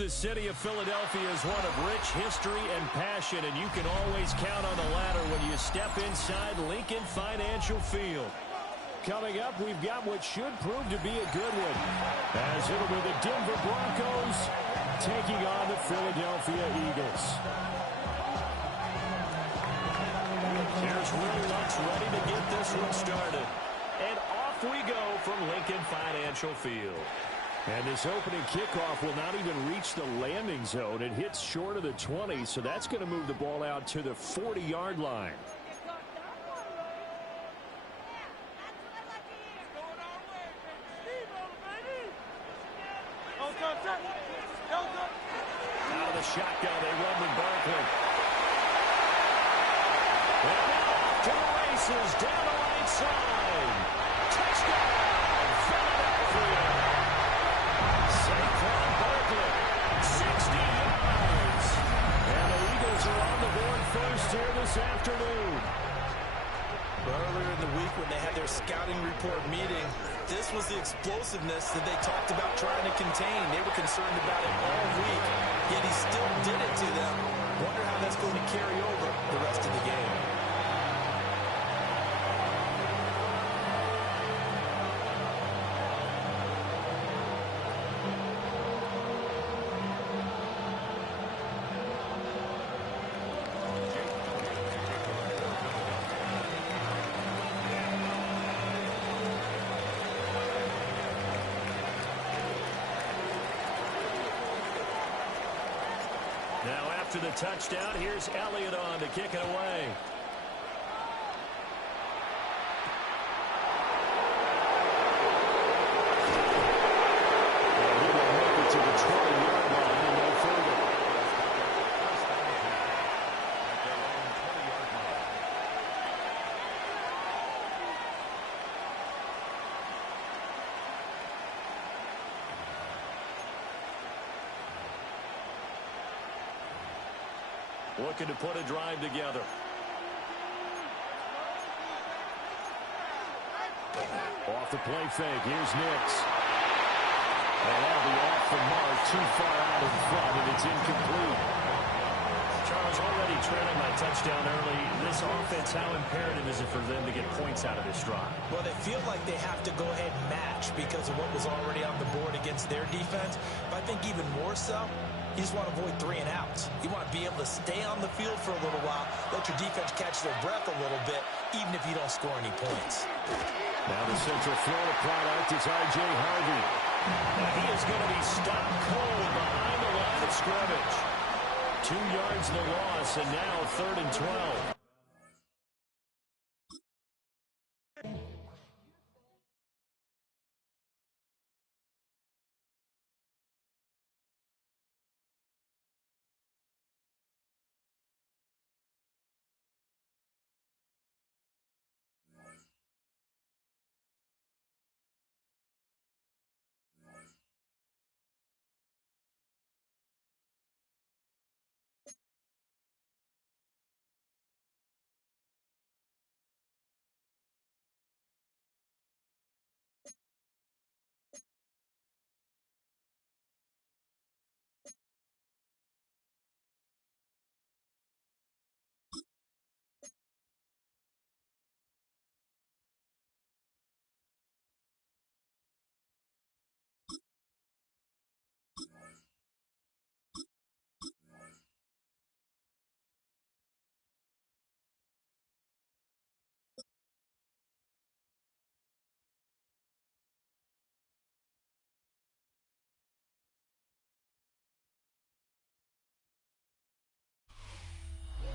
The city of Philadelphia is one of rich history and passion, and you can always count on the ladder when you step inside Lincoln Financial Field. Coming up, we've got what should prove to be a good one, as it'll be the Denver Broncos taking on the Philadelphia Eagles. Here's Will Lutz ready to get this one started. And off we go from Lincoln Financial Field. And this opening kickoff will not even reach the landing zone. It hits short of the 20, so that's going to move the ball out to the 40-yard line. Out of the shotgun, they run with Barkley. And off to the races, down the right side. Touchdown, Philadelphia. Saquon Barkley, 60 yards. And the Eagles are on the board first here this afternoon. Earlier in the week when they had their scouting report meeting, this was the explosiveness that they talked about trying to contain. They were concerned about it all week, yet he still did it to them. Wonder how that's going to carry over the rest of the game. Now after the touchdown, here's Elliott on to kick it away. And he will make it to the 20-yard line and no further. Looking to put a drive together. Off the play fake. Here's Nix. And that'll be off the mark, too far out in front, and it's incomplete. Charles, already trailing my touchdown early. This offense, how imperative is it for them to get points out of this drive? Well, they feel like they have to go ahead and match because of what was already on the board against their defense. But I think even more so, you just want to avoid 3 and outs. You want to be able to stay on the field for a little while, let your defense catch their breath a little bit, even if you don't score any points. Now the Central Florida product is R.J. Harvey. Now he is going to be stopped cold behind the line of scrimmage. 2 yards the loss, and now 3rd and 12.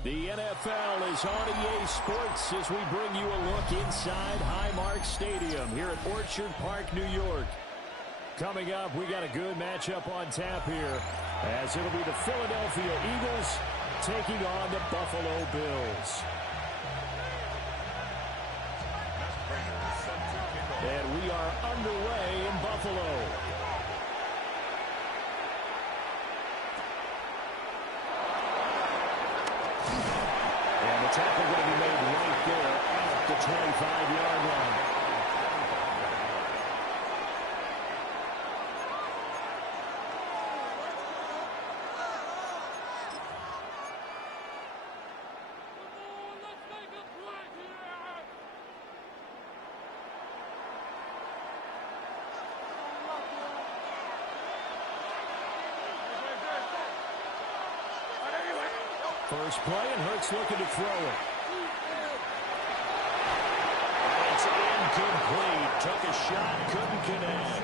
The NFL is on EA Sports as we bring you a look inside Highmark Stadium here at Orchard Park, New York. Coming up, we got a good matchup on tap here as it'll be the Philadelphia Eagles taking on the Buffalo Bills. And we are underway in Buffalo. And the tackle going to be made right there at the 25-yard line. First play, and Hurts looking to throw it. It's incomplete. Took a shot, couldn't connect.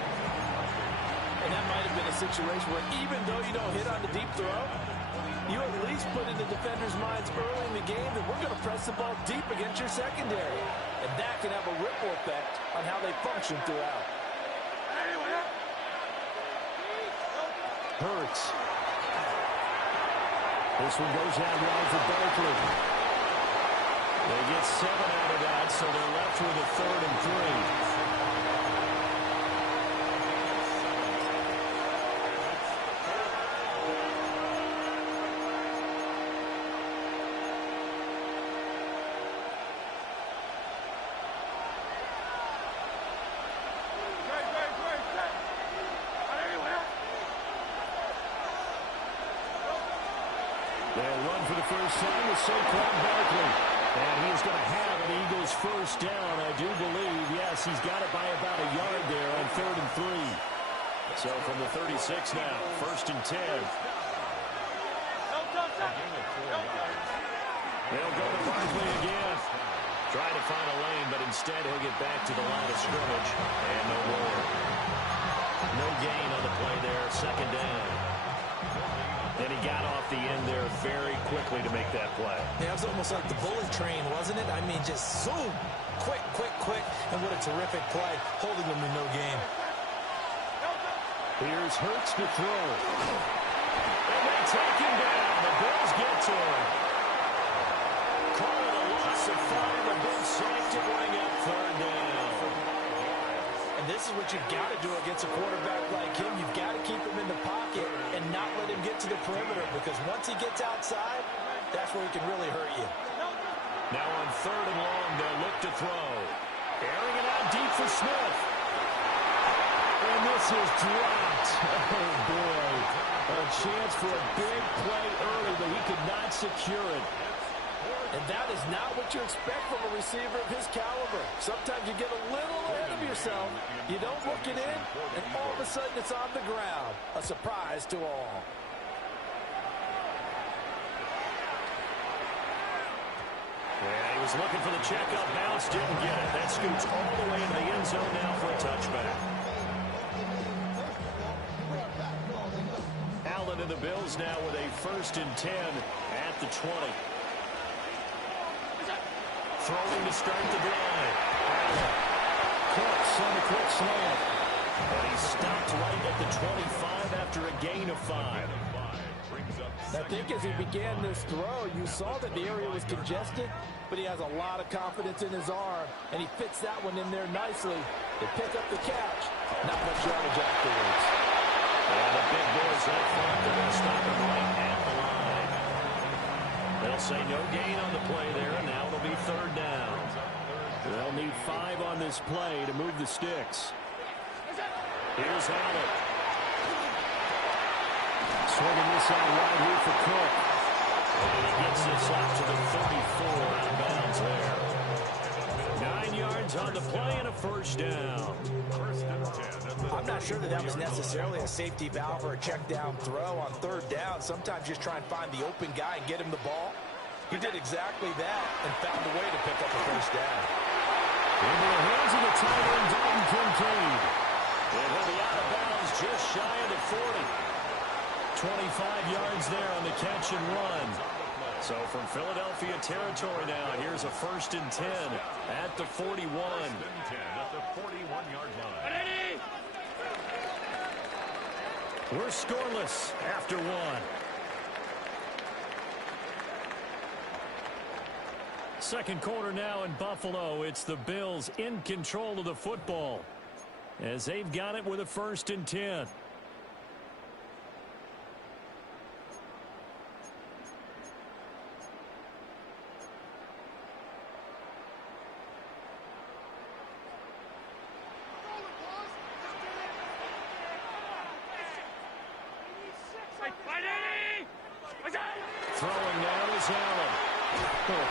And that might have been a situation where even though you don't hit on the deep throw, you at least put in the defender's minds early in the game that we're going to press the ball deep against your secondary. And that can have a ripple effect on how they function throughout. Hurts. This one goes out wide for Barkley. They get 7 out of that, so they're left with a 3rd and 3. They'll run for the first time with Saquon Barkley. And he is going to have an Eagles first down, I do believe. Yes, he's got it by about a yard there on 3rd and 3. So from the 36 now, 1st and 10. They'll go to Barkley again. Trying to find a lane, but instead he'll get back to the line of scrimmage. And no more. No gain on the play there, 2nd down. And he got off the end there very quickly to make that play. Yeah, it was almost like the bullet train, wasn't it? I mean, just zoom. Quick, quick, quick. And what a terrific play, holding them to no gain. Here's Hurts to throw. And they take him down. The Bills get to him. Call it a loss of 5. The Bills safety bring up 3rd down. And this is what you've got to do against a quarterback like him. You've got to keep him in the pocket and not let him get to the perimeter, because once he gets outside, that's where he can really hurt you. Now on 3rd and long, they'll look to throw. Airing it out deep for Smith. And this is dropped. Oh, boy. A chance for a big play early, but he could not secure it. And that is not what you expect from a receiver of his caliber. Sometimes you get a little ahead of yourself. You don't look it in, and all of a sudden it's on the ground. A surprise to all. Yeah, he was looking for the checkup bounce, didn't get it. That scoots all the way into the end zone now for a touchback. Allen and the Bills now with a 1st and 10 at the 20. Throwing to start the drive. Cooks on the quick slant. And he stopped right at the 25 after a gain of 5. I think as he began this throw, you saw that the area was congested, but he has a lot of confidence in his arm, and he fits that one in there nicely. They pick up the catch. Not much yardage afterwards. And the big boys up front, they're going to stop him right at the line. They'll say no gain on the play there, and now it'll be 3rd down. They'll need 5 on this play to move the sticks. Here's Allen. Swinging this out wide here for Cook. And he gets this out to the 34 out of bounds there. 9 yards on the play and a 1st down. I'm not sure that was necessarily a safety valve or a check down throw on 3rd down. Sometimes just try and find the open guy and get him the ball. He did exactly that and found a way to pick up a 1st down. Into the hands of the tight end, Dalton Kincaid. And he'll be out of bounds just shy of the 40. 25 yards there on the catch and run. So from Philadelphia territory now, here's a 1st and 10 at the 41. At the 41-yard line. We're scoreless after 1. Second quarter now in Buffalo. It's the Bills in control of the football as they've got it with a 1st and 10. Throwing now is Allen.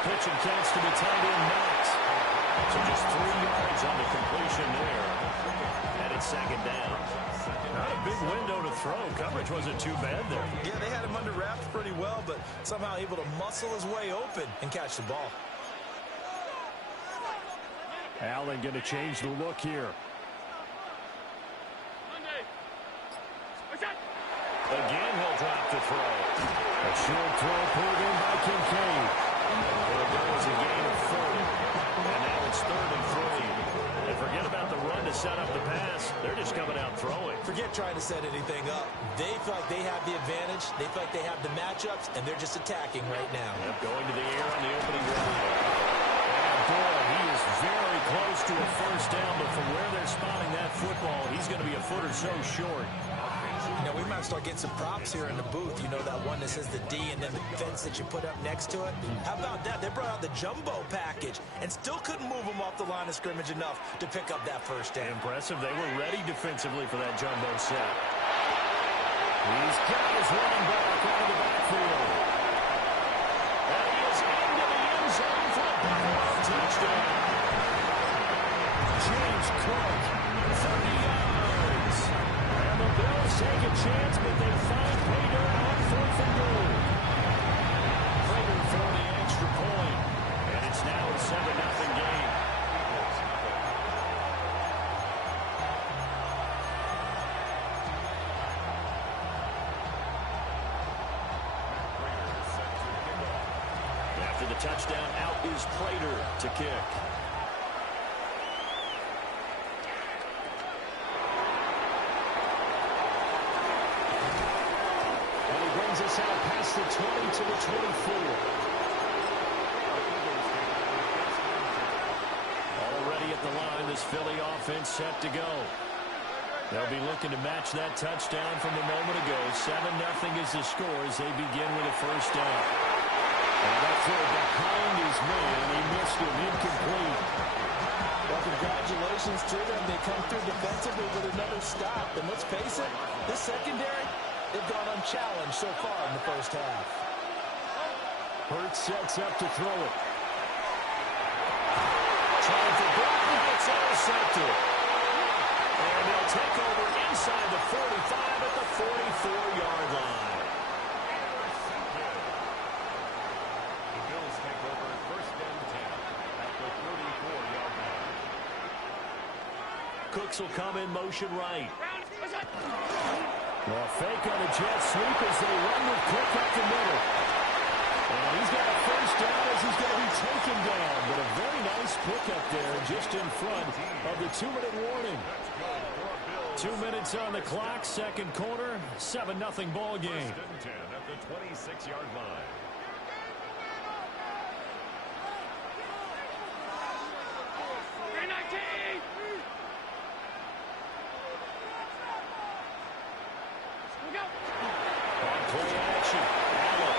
Pitch and catch to the tight end Knox. So just 3 yards on the completion there. And on second down. Not a big window to throw. Coverage wasn't too bad there. Yeah, they had him under wraps pretty well, but somehow able to muscle his way open and catch the ball. Allen going to change the look here. Again, he'll drop the throw. A short throw pulled in by Kincaid. It'll go as a gain of 40. And now it's 3rd and 3. And forget about the run to set up the pass. They're just coming out throwing. Forget trying to set anything up. They feel like they have the advantage. They feel like they have the matchups, and they're just attacking right now. Yep, going to the air on the opening drive. And boy, he is very close to a first down, but from where they're spotting that football, he's going to be a foot or so short. You know, we might start getting some props here in the booth. You know, that one that says the D and then the fence that you put up next to it. How about that? They brought out the jumbo package and still couldn't move them off the line of scrimmage enough to pick up that first down. Impressive. They were ready defensively for that jumbo set. He's got his running back out of the backfield. And he is into the end zone for a Buffalo touchdown. James Cook, 30 yards. And the Bills take a chance, but they find Prater on 4th and goal. Prater for the extra point. And it's now a 7-0 game. After the touchdown, out is Prater to kick. Us out past the 20 to the 24. Already at the line, this Philly offense set to go. They'll be looking to match that touchdown from a moment ago. 7-0 is the score as they begin with a first down. And that throw behind his man. He missed him, incomplete. Well, congratulations to them. They come through defensively with another stop. And let's face it, this secondary, they've gone unchallenged so far in the first half. Hurts sets up to throw it. Trying for Broughton, it's intercepted. And they'll take over inside the 45 at the 44-yard line. The Bills take over 1st and 10 at the 44-yard line. Cooks will come in motion right. Well, fake on a jet sweep as they run with Cook up the middle. And he's got a first down as he's going to be taken down. But a very nice pickup there just in front of the 2-minute warning. 2 minutes on the clock, second quarter, 7-0 ball game. 1st and 10 at the 26-yard line. On play action, Allen.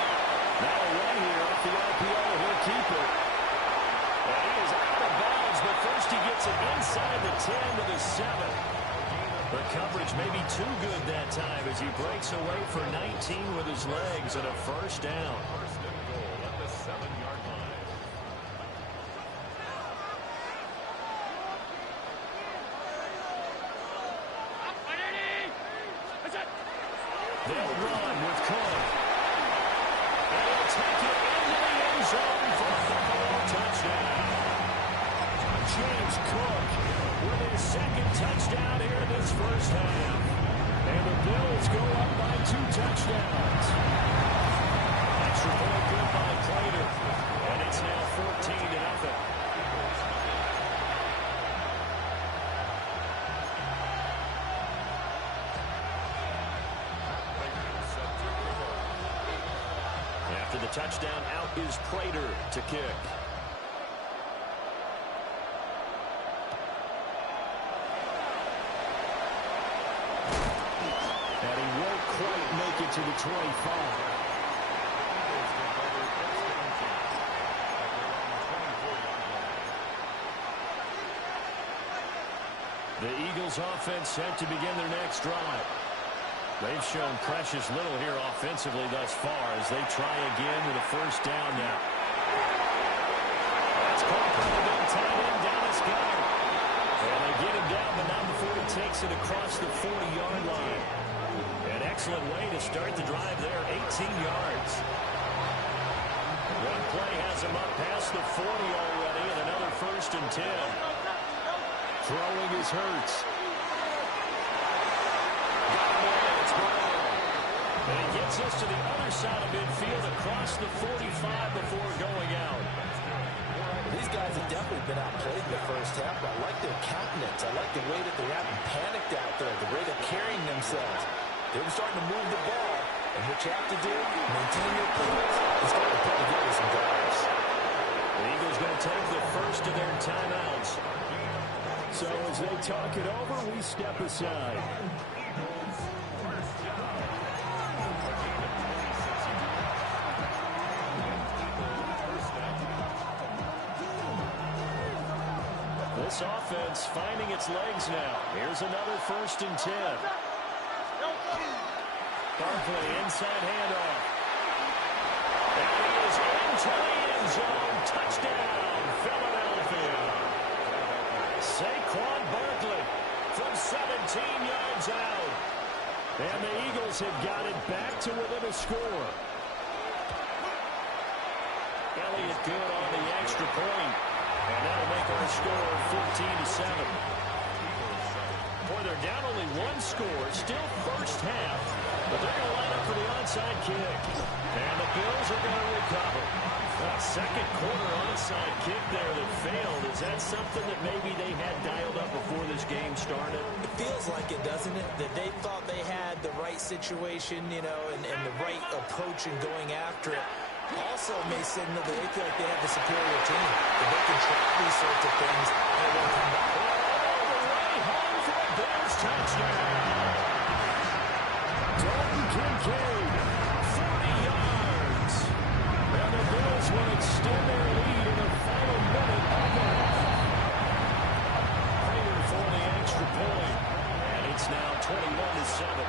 Now a run here off the RPO. He'll keep it. And he is out of bounds, but first he gets it inside the 10 to the 7. The coverage may be too good that time as he breaks away for 19 with his legs and a first down. 1st and goal at the 7-yard line. They'll run with Cook. And he'll take it into the end zone for a Buffalo touchdown. James Cook with his second touchdown here in this first half. And the Bills go up by 2 touchdowns. Extra point good by Prater. And it's now 14-0. After the touchdown, out is Prater to kick. And he won't quite make it to the 25. The Eagles offense set to begin their next drive. They've shown precious little here offensively thus far as they try again with a first down now. That's caught by the big tight end, Dallas Goedert. And they get him down, but not before he takes it across the 40-yard line. An excellent way to start the drive there, 18 yards. One play has him up past the 40 already, and another 1st and 10. Throwing is Hurts. And he gets us to the other side of midfield across the 45 before going out. These guys have definitely been outplayed in the first half, but I like their countenance. I like the way that they haven't panicked out there, the way they're carrying themselves. They're starting to move the ball, and what you have to do, maintain your pace. He's got to put together some drives. The Eagles going to take the first of their timeouts. So as they talk it over, we step aside. This offense finding its legs now. Here's another 1st and 10. Barkley inside handoff. And he is into the end zone. Touchdown, Philadelphia. Saquon Barkley from 17 yards out. And the Eagles have got it back to within a score. Elliott good on the extra point. And that'll make our score 14-7. Boy, they're down only one score. Still first half. But they're going to line up for the onside kick. And the Bills are going to recover. A second quarter onside kick there that failed. Is that something that maybe they had dialed up before this game started? It feels like it, doesn't it? That they thought they had the right situation, you know, and the right approach in going after it. Also may signal that they feel like they have the superior team, that they can track these sorts of things and it won't come back. All the way home for a Bills touchdown. Dalton Kincaid, 40 yards. And the Bills will extend their lead in the final minute of the half. Prater for the extra point. And it's now 21-7.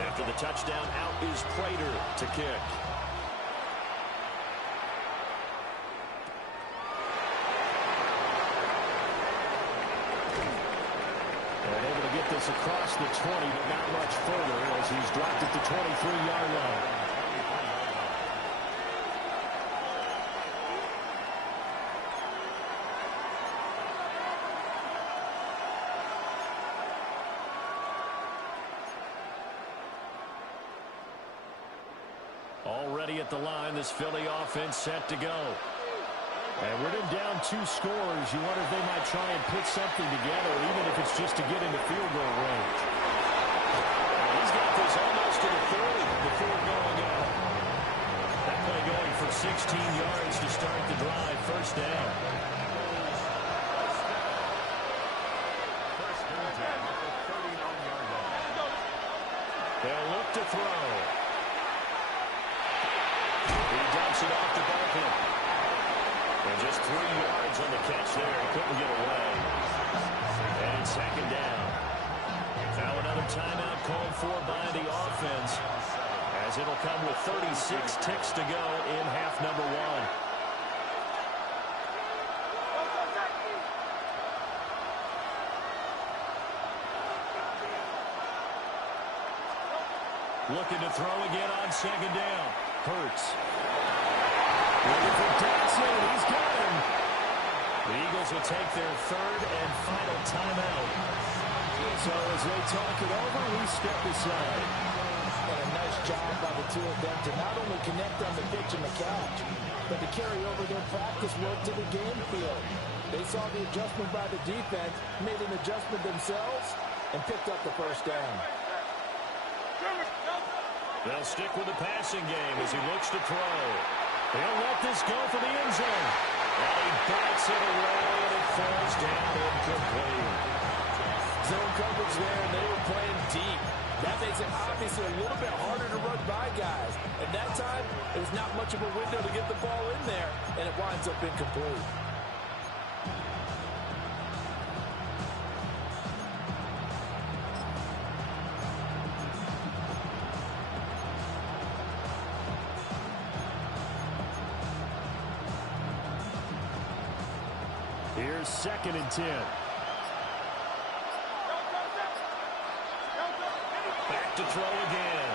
After the touchdown, out is Prater to kick. And able to get this across the 20, but not much further as he's dropped at the 23-yard line. Already at the line, this Philly offense set to go. And with him down 2 scores, you wonder if they might try and put something together, even if it's just to get into field goal range. And he's got this almost to the 40 before going out. That play going for 16 yards to start the drive, 1st down. First and 10 at the 39-yard line. They'll look to throw. He dumps it off to Barkley. And just 3 yards on the catch there. He couldn't get away. And 2nd down. Now another timeout called for by the offense, as it'll come with 36 ticks to go in half number 1. Looking to throw again on 2nd down. Hurts. Looking for Dotson. He's got him. The Eagles will take their 3rd and final timeout. So as they talk it over, we step aside. And a nice job by the two of them to not only connect on the pitch and the couch, but to carry over their practice work to the game field. They saw the adjustment by the defense, made an adjustment themselves, and picked up the 1st down. They'll stick with the passing game as he looks to throw. He'll let this go for the end zone. And he bats it away, and it falls down incomplete. Zone coverage there, and they were playing deep. That makes it obviously a little bit harder to run by guys. And that time, there's not much of a window to get the ball in there, and it winds up incomplete. Here's 2nd and 10. to throw again.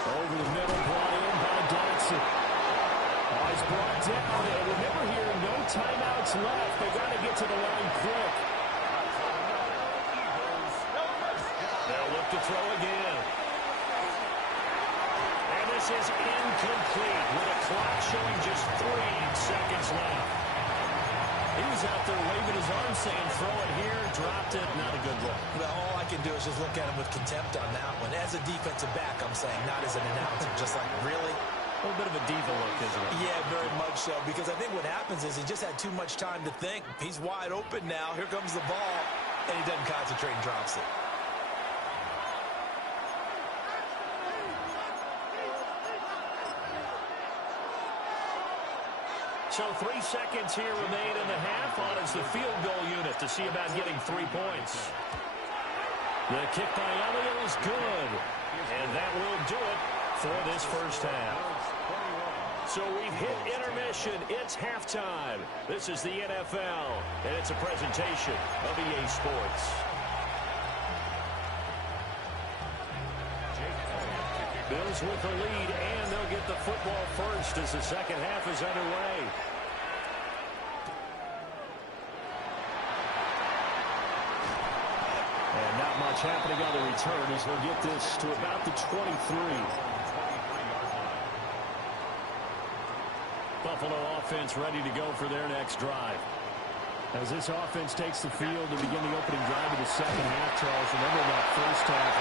Over the middle, brought in by Dotson. He's brought down, and remember here, no timeouts left. They got to get to the line quick. They'll look to throw again. And this is incomplete with a clock showing just 3 seconds left. He was out there waving his arm saying, throw it here, dropped it, not a good look. Well, all I can do is just look at him with contempt on that one. As a defensive back, I'm saying, not as an announcer. Just like, really? A little bit of a diva look, isn't it? Yeah, very much so. Because I think what happens is he just had too much time to think. He's wide open now. Here comes the ball. And he doesn't concentrate and drops it. So 3 seconds here remain in the half. On is the field goal unit to see about getting 3 points. The kick by Elliott is good. And that will do it for this first half. So we've hit intermission. It's halftime. This is the NFL, and it's a presentation of EA Sports. Bills with the lead, and they'll get the football first as the second half is underway. And not much happening on the return as they'll get this to about the 23. Buffalo offense ready to go for their next drive. As this offense takes the field to begin the opening drive of the second half, Charles, remember that first half,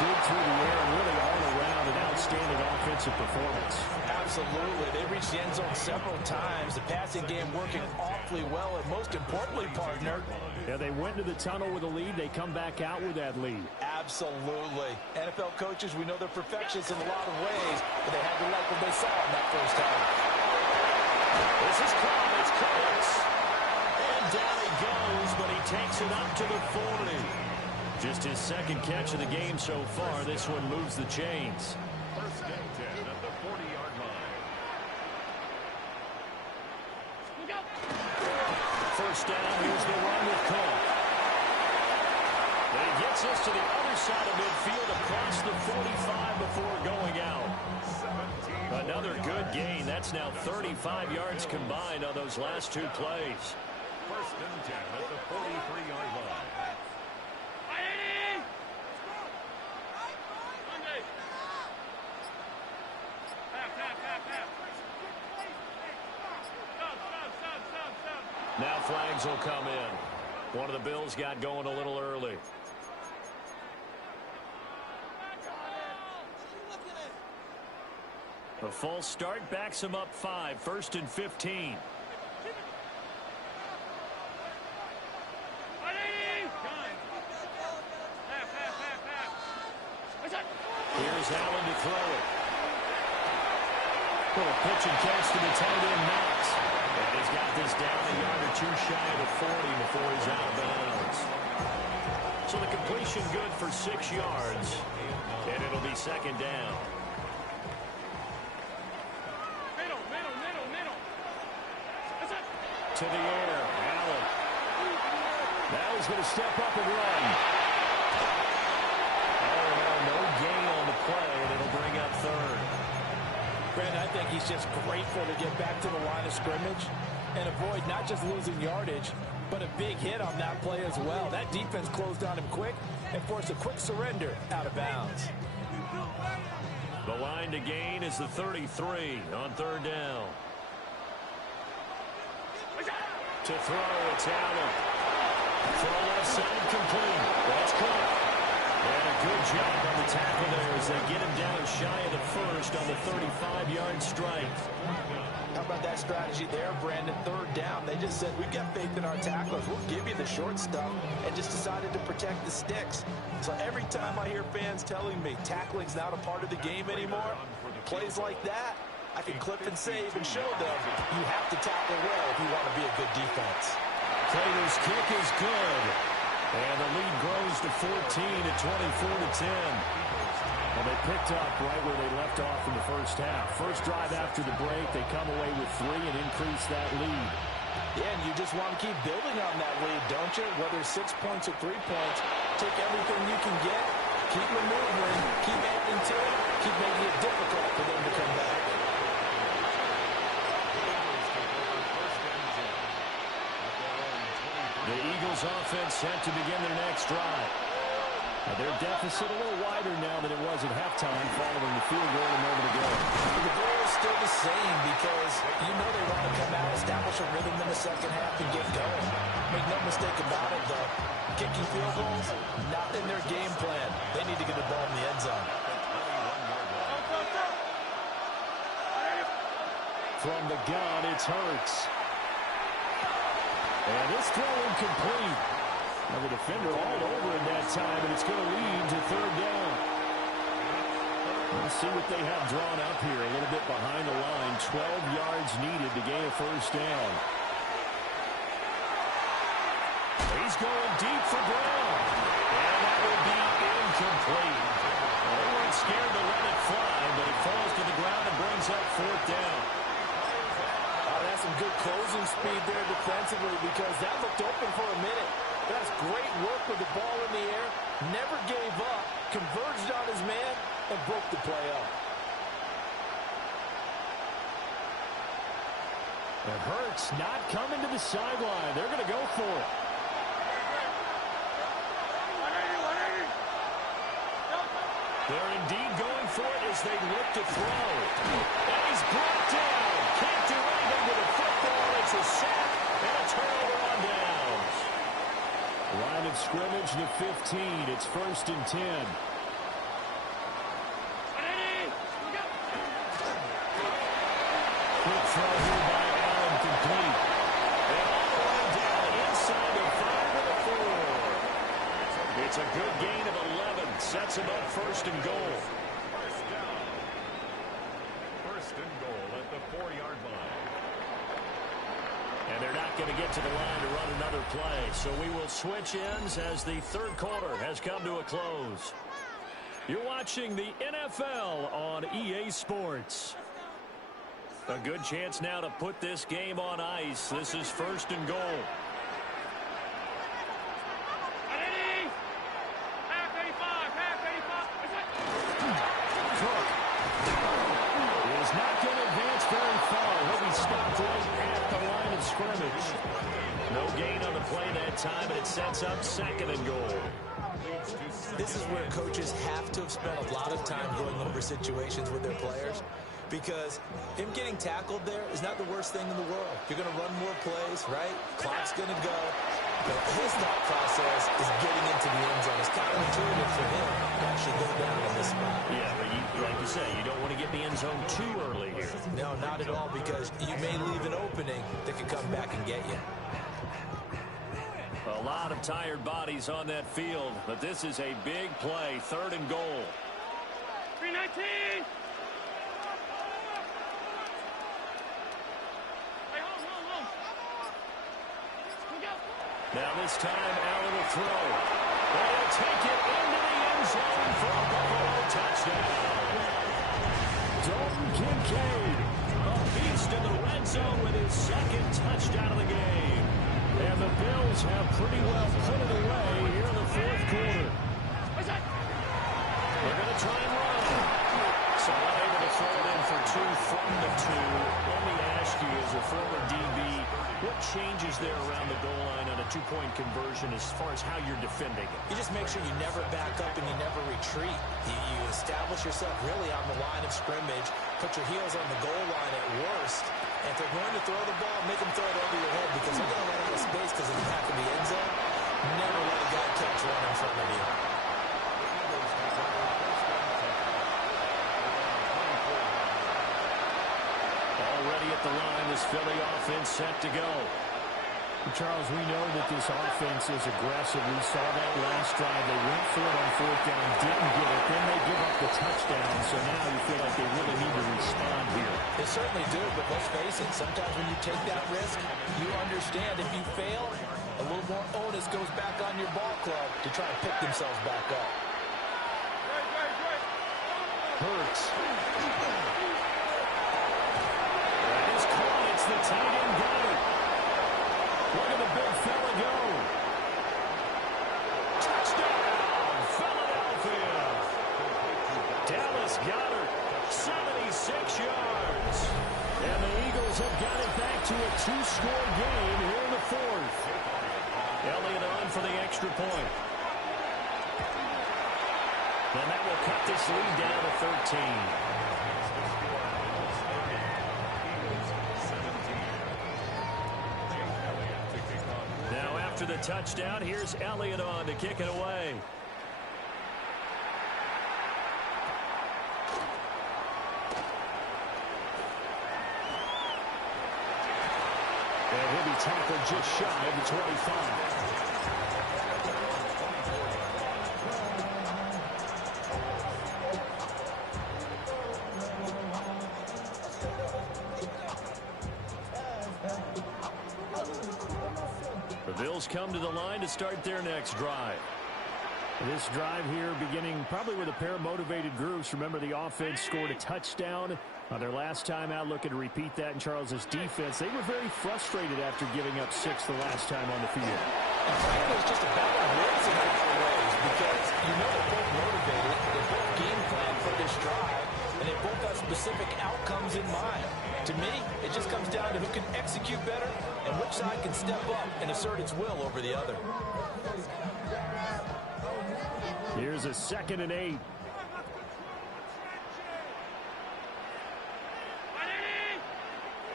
good through the air and really all around an outstanding offensive performance. Absolutely. They reached the end zone several times. The passing game working awfully well, and most importantly, partner, yeah, they went to the tunnel with a lead. They come back out with that lead. Absolutely. NFL coaches, we know they're perfectionists in a lot of ways, but they had to like what they saw in that first half. This is caught. It's close. And down he goes, but he takes it up to the 40. Just his second catch of the game so far. This one moves the chains. First and 10 at the 40-yard line. First down, here's the run with Cook. And he gets us to the other side of midfield across the 45 before going out. Another good gain. That's now 35 yards combined on those last 2 plays. First and 10 at the 43-yard line. Now flags will come in. One of the Bills got going a little early. A false start backs him up 5. First and 15. Here's Allen to throw it. Little pitch and catch to the tight end Knox. And he's got this down a yard or 2 shy of the 40 before he's out of bounds. So the completion good for 6 yards. And it'll be second down. To the air, Allen. Now he's going to step up and run. Oh, no gain on the play, and it'll bring up third. Brandon, I think he's just grateful to get back to the line of scrimmage and avoid not just losing yardage, but a big hit on that play as well. That defense closed on him quick and forced a quick surrender out of bounds. The line to gain is the 33 on third down. To throw, it's Allen. Throw left side complete. That's Cook. And a good job on the tackle there as they get him down shy of the first on the 35-yard strike. How about that strategy there, Brandon? Third down. They just said, we've got faith in our tacklers. We'll give you the short stuff, and just decided to protect the sticks. So every time I hear fans telling me tackling's not a part of the game anymore, plays like that, I can clip and save and show them you have to tackle well if you want to be a good defense. Prater's kick is good. And the lead grows to 14 at 24-10. Well, they picked up right where they left off in the first half. First drive after the break, they come away with 3 and increase that lead. Yeah, and you just want to keep building on that lead, don't you? Whether 6 points or 3 points, take everything you can get, keep maneuvering, keep adding to it, keep making it difficult for them to come back. The Eagles offense set to begin their next drive. Their deficit a little wider now than it was at halftime following the field goal a moment ago. The goal is still the same because you know they want to come out, establish a rhythm in the second half, and get going. Make no mistake about it, though. Kicking field goals, not in their game plan. They need to get the ball in the end zone. From the gun, it's Hurts. And this throw incomplete. Now the defender all over in that time, and it's going to lead to third down. Let's see what they have drawn up here. A little bit behind the line. 12 yards needed to gain a first down. He's going deep for Brown. And that will be incomplete. They weren't scared to let it fly, but it falls to the ground and brings up fourth down. That's some good closing speed there defensively because that looked open for a minute. That's great work with the ball in the air. Never gave up, converged on his man, and broke the play up. And Hurts not coming to the sideline. They're going to go for it. They're indeed going for it as they look to throw. And he's brought down. Can't do anything with the football. It's a sack and a turnover on downs. Line of scrimmage to 15. It's 1st and 10. Quick throw here by Allen, complete. And all the way down inside the 5 to the 4. It's a good gain of 11. Sets him up 1st and goal. First and goal at the 4-yard line. And they're not going to get to the line to run another play. So we will switch ends as the third quarter has come to a close. You're watching the NFL on EA Sports. A good chance now to put this game on ice. This is 1st and goal. Cook is not going to advance very far. He'll be stopped right at the line of scrimmage. No gain on the play that time, and it sets up 2nd and goal. This is where coaches have to have spent a lot of time going over situations with their players because him getting tackled there is not the worst thing in the world. You're going to run more plays, right? Clock's going to go. But his thought process is getting into the end zone. It's counterintuitive for him to actually go down in this spot. Yeah, but like you say, you don't want to get the end zone too early here. No, not at all, because you may leave an opening that could come back and get you. A lot of tired bodies on that field, but this is a big play, 3rd and goal. 319! Now this time, Allen will throw. And he'll take it into the end zone for a Buffalo touchdown. Dalton Kincaid, a beast in the red zone with his 2nd touchdown of the game. And the Bills have pretty well put it away here in the 4th quarter. They're going to try and run. So unable to throw it in for 2 from the 2. Let me ask you, as a former DB, what changes there around the goal line on a 2-point conversion as far as how you're defending it? You just make sure you never back up and you never retreat. You establish yourself really on the line of scrimmage, put your heels on the goal line at worst, and if they're going to throw the ball, make them throw it over your head because they're going to run out of space because of the back of the end zone. Never let a guy catch one in front of you. Already at the line, this Philly offense set to go. Charles, we know that this offense is aggressive. We saw that last drive. They went for it on 4th down, didn't get it. Then they give up the touchdown. So now you feel like they really need to respond here. They certainly do, but let's face it, sometimes when you take that risk, you understand if you fail, a little more onus goes back on your ball club to try and pick themselves back up. Hurts. That is caught. It's the tight end Goddard. Look at the big fella go. Touchdown, Philadelphia. Dallas Goedert, 76 yards. And the Eagles have got it back to a two-score game here in the fourth. Elliott on for the extra point. And that will cut this lead down to 13. After the touchdown, here's Elliott on to kick it away. And he'll be tackled just shy of the 25. Come to the line to start their next drive. This drive here beginning probably with a pair of motivated groups. Remember, the offense scored a touchdown on their last time out, looking to repeat that in Charles's defense. They were very frustrated after giving up 6 the last time on the field. And frankly, it's just a battle of wins in a lot of ways because you know they're both motivated, they both game plan for this drive, and they both have specific outcomes in mind. To me, it just comes down to who can execute better and which side can step up and assert its will over the other. Here's a 2nd and 8.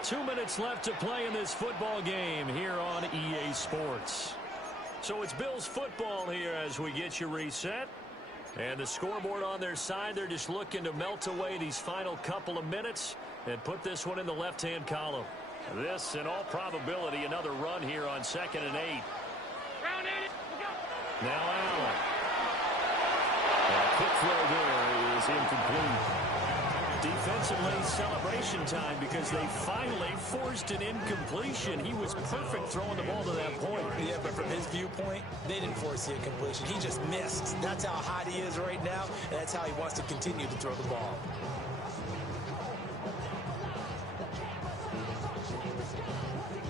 Two minutes left to play in this football game here on EA Sports. So it's Bills football here as we get you reset. And the scoreboard on their side, they're just looking to melt away these final couple of minutes and put this one in the left-hand column. This, in all probability, another run here on 2nd and 8. Now Allen. A quick throw there is incomplete. Defensively, celebration time because they finally forced an incompletion. He was perfect throwing the ball to that point. Yeah, but from his viewpoint, they didn't force the incompletion. He just missed. That's how hot he is right now, and that's how he wants to continue to throw the ball.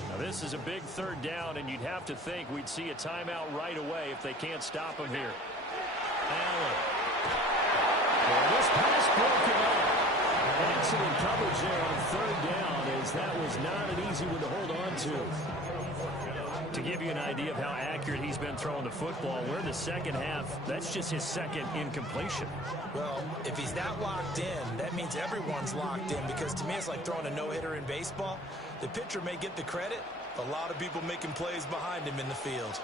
Now, this is a big 3rd down, and you'd have to think we'd see a timeout right away if they can't stop him here. Allen. Well, this pass broken up. Excellent coverage there on 3rd down, as that was not an easy one to hold on to. To give you an idea of how accurate he's been throwing the football, we're in the second half. That's just his 2nd incompletion. Well, if he's not locked in, that means everyone's locked in, because to me it's like throwing a no-hitter in baseball. The pitcher may get the credit, a lot of people making plays behind him in the field.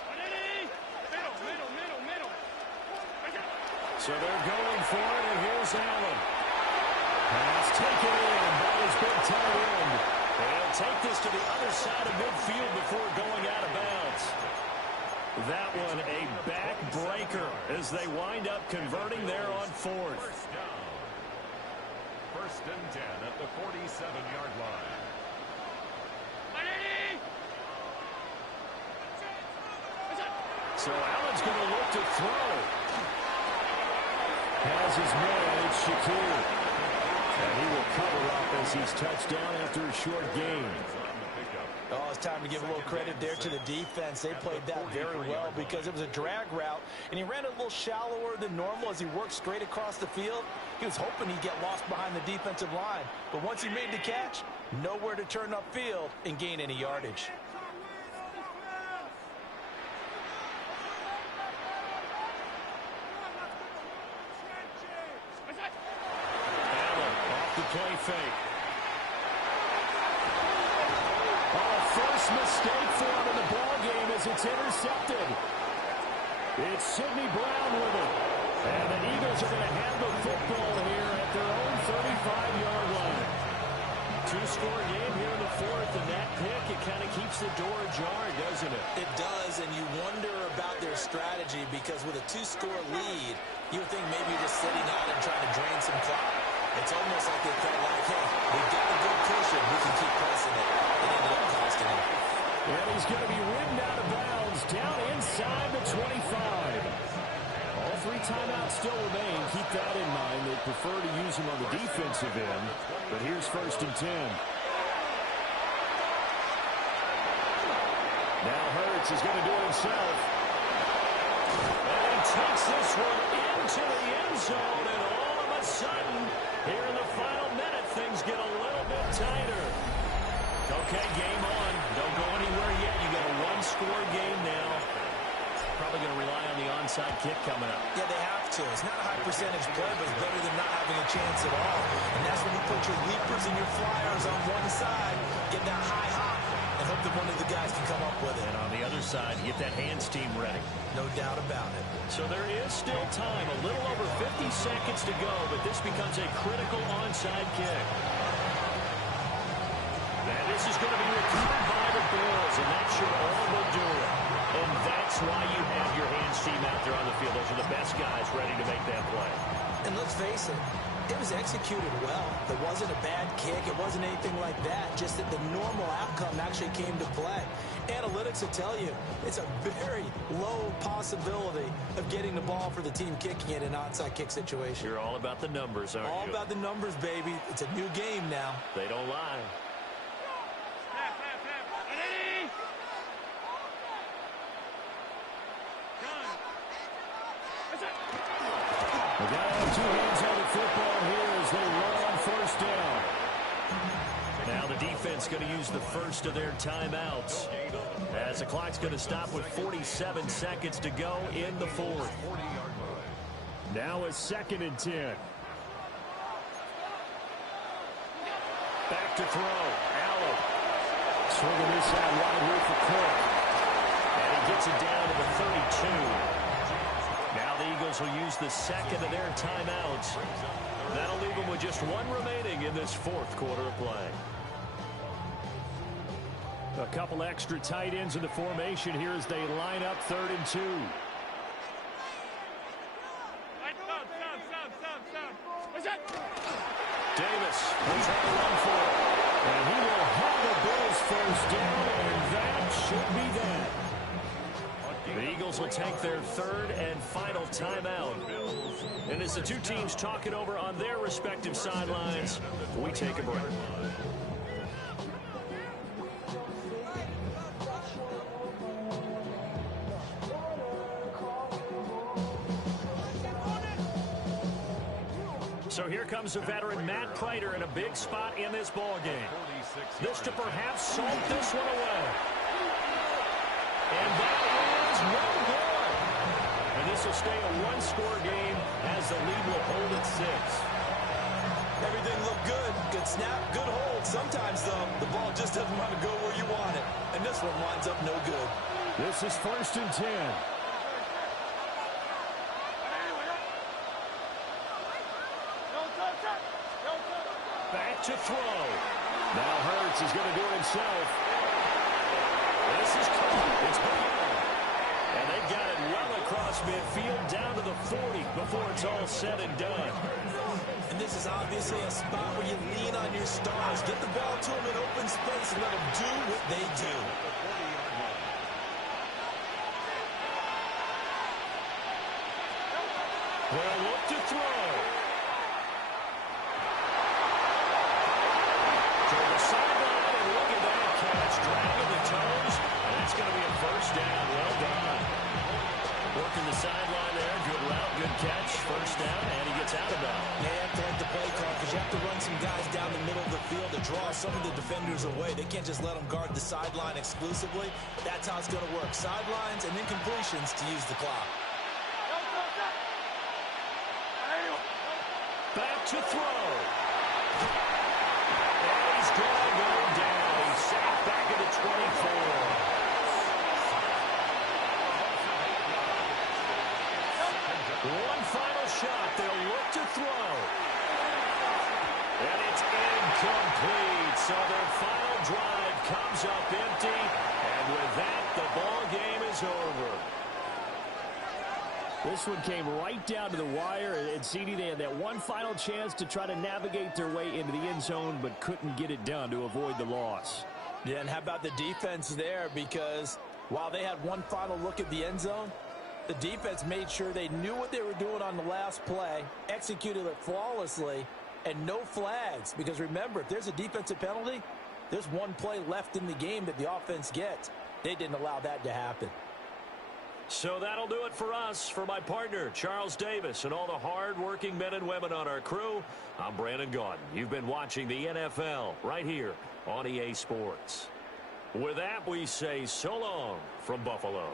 So they're going for it, and here's Allen. Pass taken in by his big tight end. They'll take this to the other side of midfield before going out of bounds. That one a backbreaker as they wind up converting there on 4th. First and 10 at the 47-yard line. So Allen's going to look to throw. Has his man, it's Shakir. And he will cover up as he's touched down after a short gain. Oh, it's time to give a little credit there to the defense. They played that very well because it was a drag route, and he ran it a little shallower than normal as he worked straight across the field. He was hoping he'd get lost behind the defensive line, but once he made the catch, nowhere to turn upfield and gain any yardage. Play fake. First mistake for him in the ball game as it's intercepted. It's Sidney Brown with it. And the Eagles are going to have the football here at their own 35-yard line. Two-score game here in the 4th, and that pick, it kind of keeps the door ajar, doesn't it? It does, and you wonder about their strategy because with a 2-score lead, you would think maybe you're just sitting out and trying to drain some clock. It's almost like they felt like, hey, we've got a good cushion. We can keep pressing it. It ended up costing him. And he's going to be ridden out of bounds down inside the 25. All 3 timeouts still remain. Keep that in mind. They prefer to use him on the defensive end. But here's 1st and 10. Now Hurts is going to do it himself. And he takes this one into the end zone, and all of a sudden, here in the final minute, things get a little bit tighter. Okay, game on. Don't go anywhere yet. You got a one-score game now. Probably going to rely on the onside kick coming up. Yeah, they have to. It's not a high percentage play, but it's better than not having a chance at all. And that's when you put your leapers and your flyers on one side, get that high hop, and hope that one of the guys can come up with it. And on the other side, get that hands team ready. No doubt about it. So there is still time, a little over 50 seconds to go, but this becomes a critical onside kick. And this is going to be recovered by the Bills, and that should all will do it. And that's why you have your hands team out there on the field. Those are the best guys ready to make that play. And let's face it, it was executed well. It wasn't a bad kick. It wasn't anything like that. Just that the normal outcome actually came to play. Analytics will tell you it's a very low possibility of getting the ball for the team kicking it in an onside kick situation. You're all about the numbers, aren't you? All about the numbers, baby. It's a new game now. They don't lie. They got to have two hands on the football here as they run on first down. Now the defense going to use the first of their timeouts as the clock's going to stop with 47 seconds to go in the fourth. Now a 2nd and 10. Back to throw. Allen. Swinging this out wide here for Cook. And he gets it down to the 32. Now the Eagles will use the second of their timeouts. That'll leave them with just one remaining in this fourth quarter of play. A couple extra tight ends in the formation here as they line up 3rd and 2. Davis will try to run for it. And he will have the Bills first down, and that should be that. The Eagles will take their 3rd and final timeout. And as the two teams talk it over on their respective sidelines, we take a break. So here comes the veteran Matt Prater in a big spot in this ball game. This to perhaps salt this one away. And that is no good. And this will stay a one-score game as the lead will hold at 6. Everything looked good. Good snap, good hold. Sometimes, though, the ball just doesn't want to go where you want it. And this one winds up no good. This is 1st and 10. Back to throw. Now Hurts is going to do it himself. This is caught. It's gone. And they've got it well across midfield down to the 40 before it's all said and done. And this is obviously a spot where you lean on your stars. Get the ball to them in open space and let them do what they do. They'll look to throw. To the sideline, and look at that catch. Dragging the toes, and it's going to be a first down. Well done. Working the sideline there. Good route, good catch. First down, and he gets out of that. Yeah, you have to like the play call because you have to run some guys down the middle of the field to draw some of the defenders away. They can't just let them guard the sideline exclusively. That's how it's going to work. Sidelines and incompletions to use the clock. Back to throw. And he's going to go down. He's sacked back at the 24. One final shot. They'll look to throw. And it's incomplete. So their final drive comes up empty. And with that, the ball game is over. This one came right down to the wire, and CD, they had that one final chance to try to navigate their way into the end zone, but couldn't get it done to avoid the loss. Yeah, and how about the defense there? Because while they had one final look at the end zone, the defense made sure they knew what they were doing on the last play, executed it flawlessly, and no flags. Because remember, if there's a defensive penalty, there's one play left in the game that the offense gets. They didn't allow that to happen. So that'll do it for us. For my partner, Charles Davis, and all the hard-working men and women on our crew, I'm Brandon Gaudin. You've been watching the NFL right here on EA Sports. With that, we say so long from Buffalo.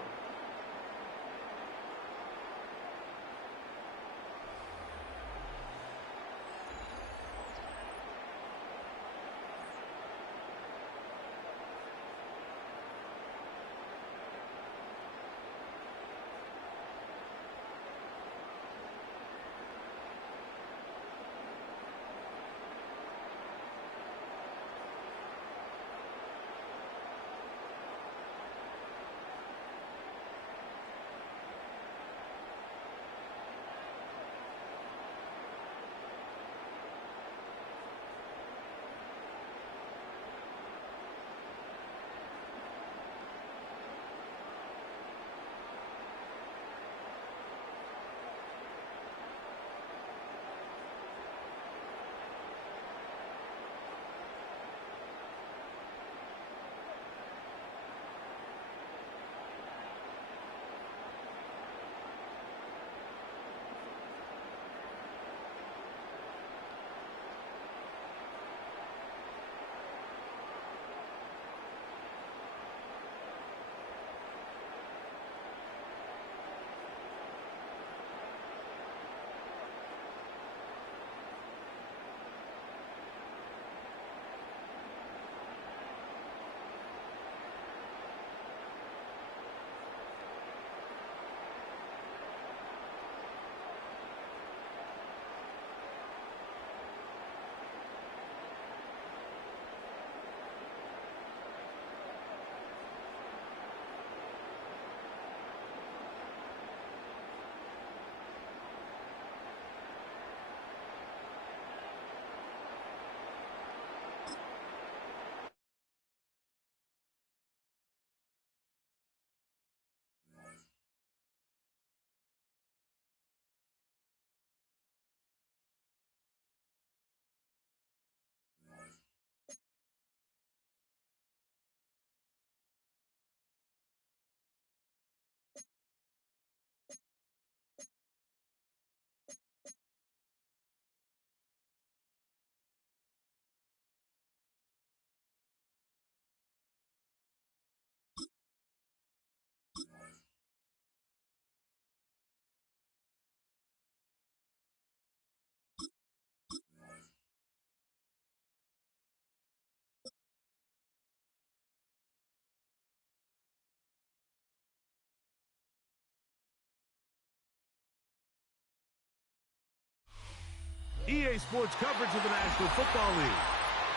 EA Sports coverage of the National Football League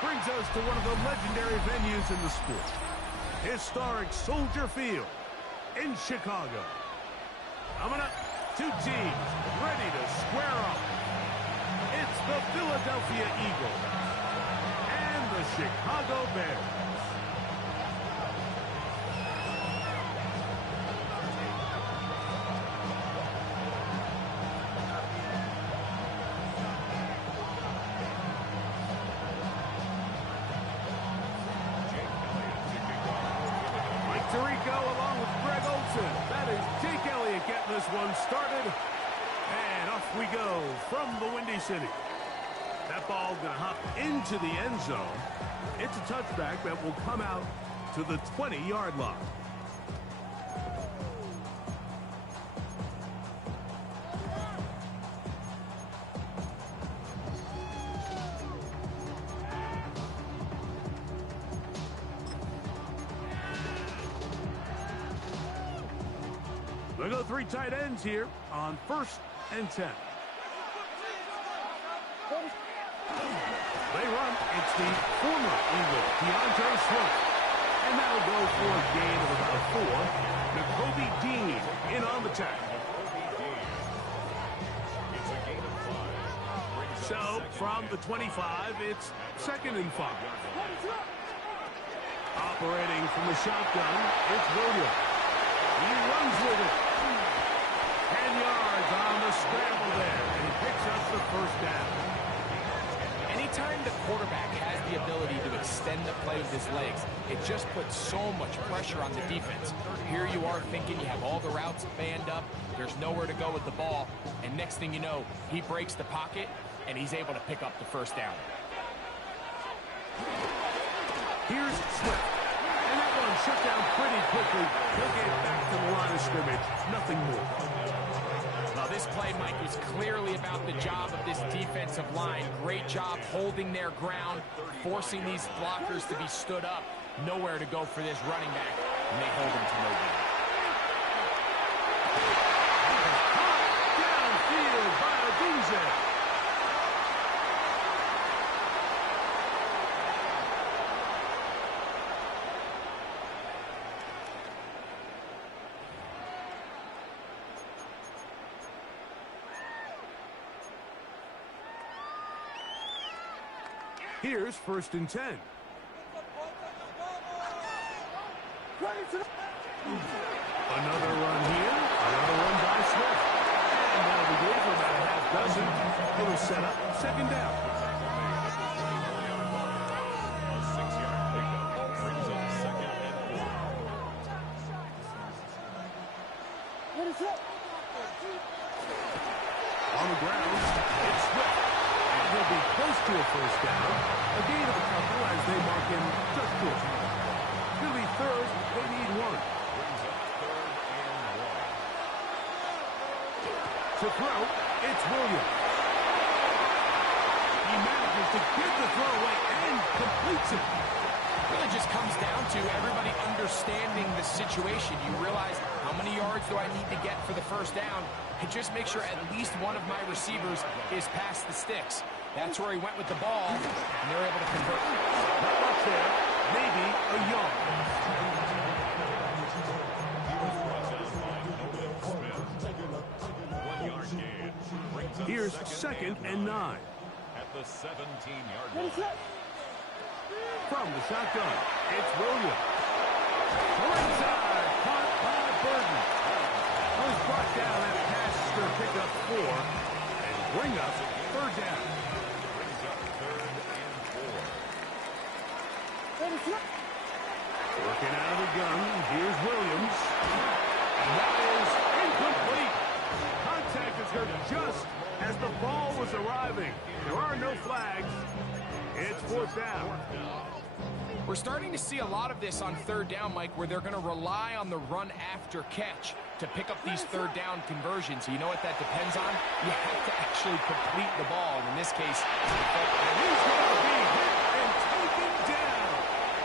brings us to one of the legendary venues in the sport, historic Soldier Field in Chicago. Coming up, two teams ready to square off. It's the Philadelphia Eagles and the Chicago Bears. This one started, and off we go from the Windy City. That ball going to hop into the end zone. It's a touchback that will come out to the 20-yard line. We'll go three tight ends here on 1st and 10. They run. It's the former Eagle, DeAndre Swift. And that'll go for a gain of about 4. Nakobe Dean in on the tackle. So from the 25, it's 2nd and 5. Operating from the shotgun, it's Williams. He runs with it. 10 yards on the scramble there, and he picks up the 1st down. anytime the quarterback has the ability to extend the play with his legs, it just puts so much pressure on the defense. Here you are thinking you have all the routes banned up, there's nowhere to go with the ball, and next thing you know, he breaks the pocket, and he's able to pick up the first down. Here's Swift. And that one shut down pretty quickly. He'll get back to the line of scrimmage. Nothing more. Well, this play, Mike, was clearly about the job of this defensive line. Great job holding their ground, forcing these blockers to be stood up. Nowhere to go for this running back, and they hold him to no gain. Downfield by Odunze. Here's 1st and 10. Another run here. Another run by Swift. And that'll be good for about a half dozen. It'll set up 2nd down. A 6-yard pickup brings up 2nd and 4. On the ground, it's Swift. And he'll be close to a 1st down. A gain of a couple as they mark him just short. He'll be 3rd. They need 1. Brings up 3rd and 1. To throw, it's Williams. He manages to get the throw away and completes it. Really just comes down to everybody understanding the situation. You realize how many yards do I need to get for the 1st down, and just make sure at least one of my receivers is past the sticks. That's where he went with the ball, and they're able to convert. Not much there. Maybe a yard. Here's 2nd and 9. At the 17-yard line. From the shotgun, it's Williams. Right side, caught by Burton. Was brought down at pass for pickup 4 and bring up 3rd down. Brings up 3rd and 4. Working out of the gun, here's Williams. And that is incomplete. Contact occurred just as the ball was arriving. There are no flags. It's 4th down. We're starting to see a lot of this on 3rd down, Mike, where they're going to rely on the run after catch to pick up these 3rd down conversions. You know what that depends on? You have to actually complete the ball. And in this case, he's going to be hit and taken down.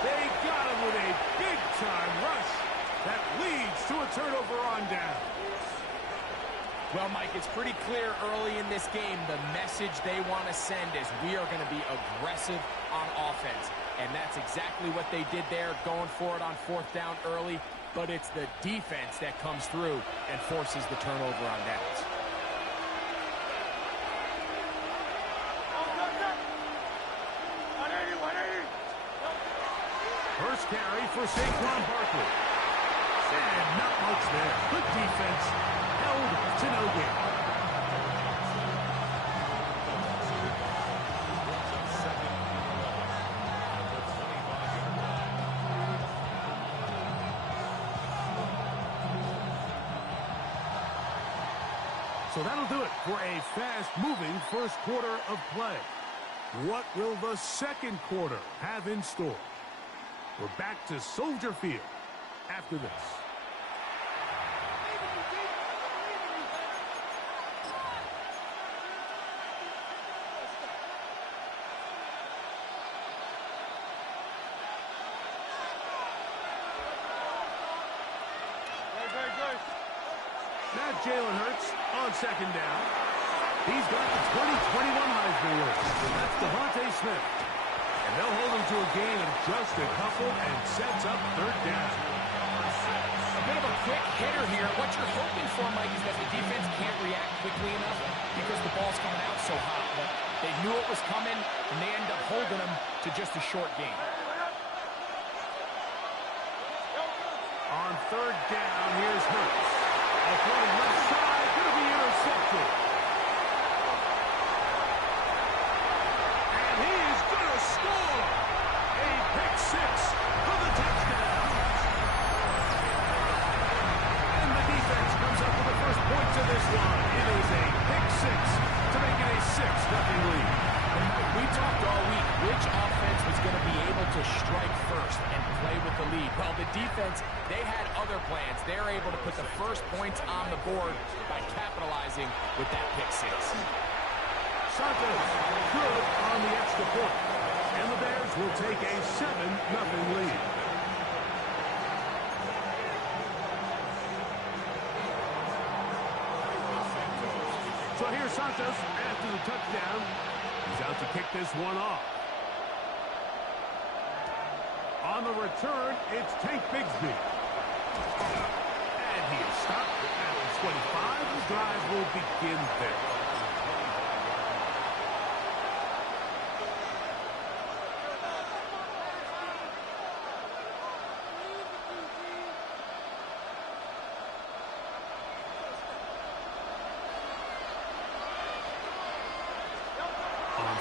They got him with a big-time rush that leads to a turnover on down. Well, Mike, it's pretty clear early in this game the message they want to send is we are going to be aggressive on offense. And that's exactly what they did there, going for it on 4th down early. But it's the defense that comes through and forces the turnover on downs. First carry for Saquon Barkley. And not much there. Good defense. Held to no gain. So that'll do it for a fast-moving first quarter of play. What will the second quarter have in store? We're back to Soldier Field after this. Now Jalen Hurts on 2nd down. He's got the 2021 Heisman winner. That's Devontae Smith. And they'll hold him to a gain of just a couple and sets up 3rd down. A bit of a quick hitter here. What you're hoping for, Mike, is that the defense can't react quickly enough because the ball's coming out so hot. But they knew it was coming, and they end up holding him to just a short gain. On 3rd down, here's Hurts. A throw left side, going to be intercepted. And he one. It is a pick six to make it a 6-0 lead. We talked all week which offense was going to be able to strike first and play with the lead. Well, the defense, they had other plans. They're able to put the first points on the board by capitalizing with that pick six. Santos good on the extra point. And the Bears will take a 7-0 lead. So here's Santos after the touchdown. He's out to kick this one off. On the return, it's Tank Bigsby. And he is stopped at the 25. The drive will begin there.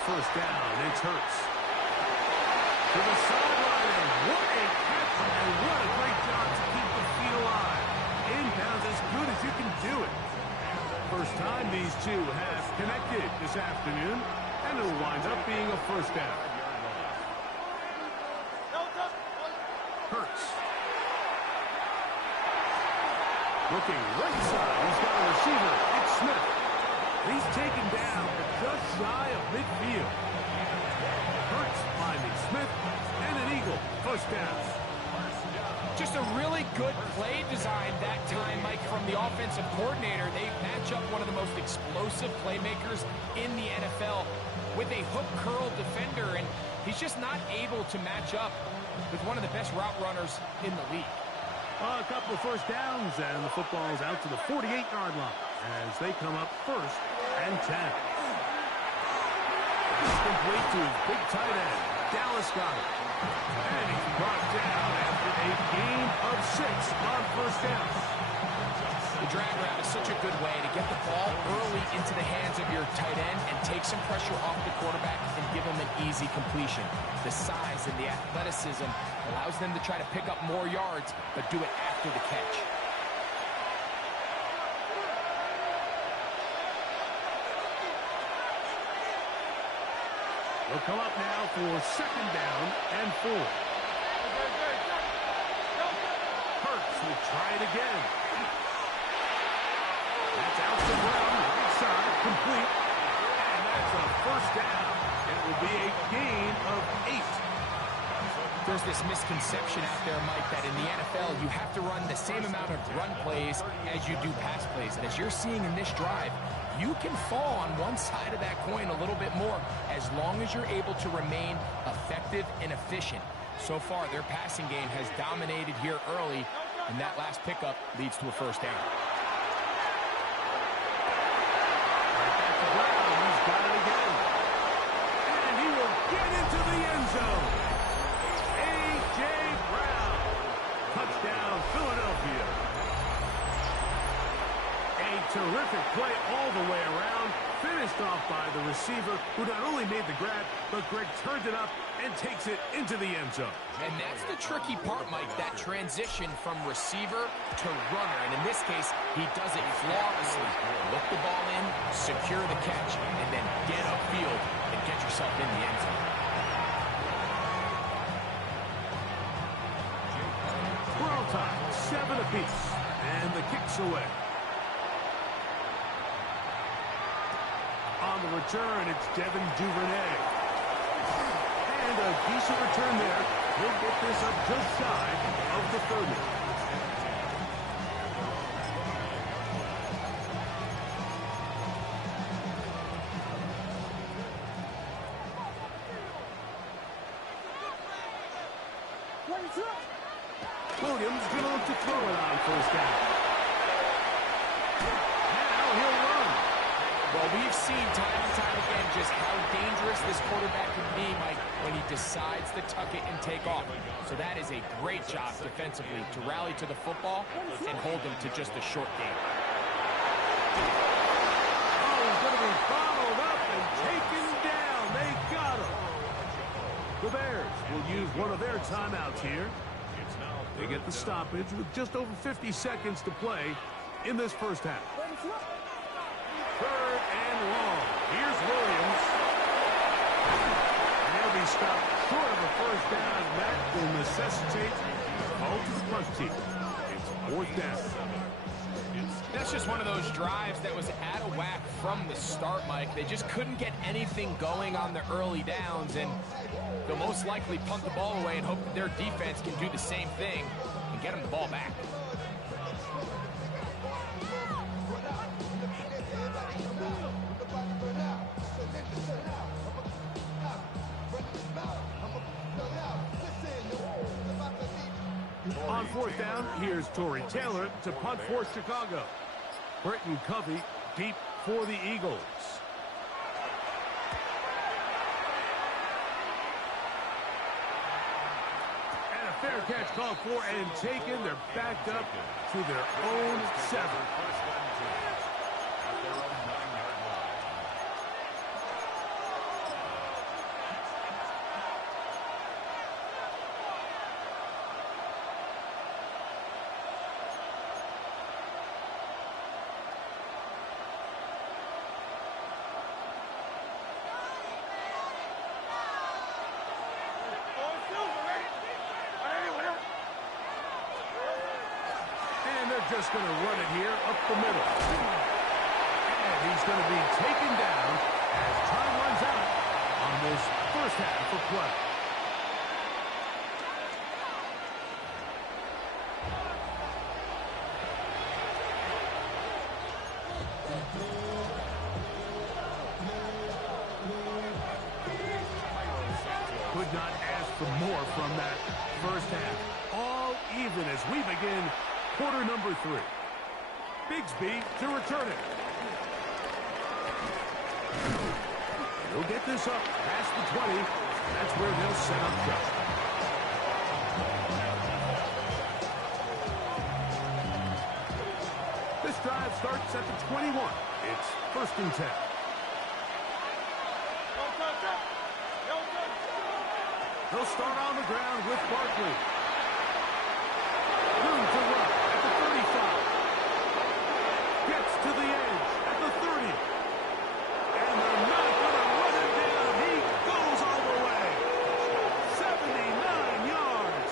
First down, it's Hurts. To the sideline, and what a catch, and what a great job to keep the feet alive. Inbounds as good as you can do it. First time these two have connected this afternoon, and it'll wind up being a first down. Hurts. Looking right side, he's got a receiver. It's Smith. He's taken down just shy of midfield. Hurts finding Smith, and an Eagle. First down. Just a really good play design that time, Mike, from the offensive coordinator. They match up one of the most explosive playmakers in the NFL with a hook curl defender, and he's just not able to match up with one of the best route runners in the league. A couple of first downs, and the football's out to the 48-yard line as they come up first and 10. It's complete to his big tight end, Dallas Goedert. And he's brought down after a gain of 6 on first down. The drag route is such a good way to get the ball early into the hands of your tight end and take some pressure off the quarterback and give him an easy completion. The size and the athleticism allows them to try to pick up more yards, but do it after the catch. They'll come up now for second down and 4. Hurts will try it again. That's out to Brown, right side, complete. And that's a first down. It will be a gain of 8. There's this misconception out there, Mike, that in the NFL you have to run the same amount of run plays as you do pass plays. And as you're seeing in this drive, you can fall on one side of that coin a little bit more as long as you're able to remain effective and efficient. So far, their passing game has dominated here early, and that last pickup leads to a first down. Right back to Brown. He's got it again. And he will get into the end zone. A.J. Brown. Touchdown, Philadelphia. A terrific play all the way around. Finished off by the receiver, who not only made the grab, but Greg turned it up and takes it into the end zone. And that's the tricky part, Mike, that transition from receiver to runner. And in this case, he does it flawlessly. Look the ball in, secure the catch, and then get upfield and get yourself in the end zone. We're on time, 7 apiece, and the kick's away. On the return, it's Devin Duvernay. And a decent return there. He'll get this up just shy of the 30. Williams going to look to throw it on first down. Now he'll run. Well, we've seen time and time again just how dangerous this quarterback can be, Mike, when he decides to tuck it and take off. So that is a great job defensively to rally to the football and hold him to just a short game. Oh, he's going to be followed up and taken down. They got him. The Bears will use one of their timeouts here. They get the stoppage with just over 50 seconds to play in this first half. 3rd and long. Here's Williams. And he'll be stopped short of a first down. That will necessitate a ball to the punt team. It's 4th down. That's just one of those drives that was out of whack from the start, Mike. They just couldn't get anything going on the early downs, and they'll most likely punt the ball away and hope that their defense can do the same thing and get them the ball back. On 4th down, here's Tory Taylor to punt for Chicago. Britton Covey deep for the Eagles. And a fair catch called for and taken. They're backed up to their own 7. Just going to run it here up the middle. And he's going to be taken down as time runs out on this first half of play. Could not ask for more from that first half. All even as we begin quarter number 3. Bigsby to return it. He'll get this up past the 20. That's where they'll set up shop. This drive starts at the 21. It's 1st and 10. They'll start on the ground with Barkley. Room to run at the 35. Gets to the edge at the 30. And they're not going to run it down. He goes all the way. 79 yards.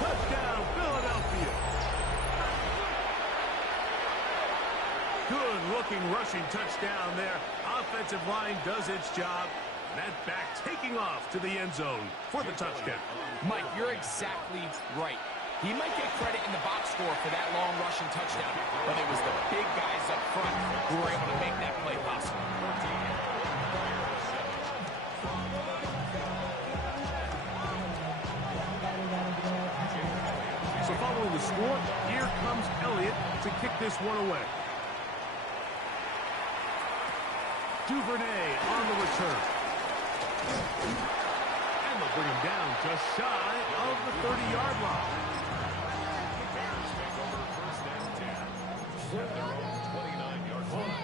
Touchdown, Philadelphia. Good-looking rushing touchdown there. Offensive line does its job. That back taking off to the end zone for the touchdown. Mike, you're exactly right. He might get credit in the box score for that long rushing touchdown, but it was the big guys up front who were able to make that play possible. So following the score, here comes Elliott to kick this one away. Duvernay on the return. And they'll bring him down just shy of the 30-yard line. The Bears take over 1st and 10 at their own 29-yard line.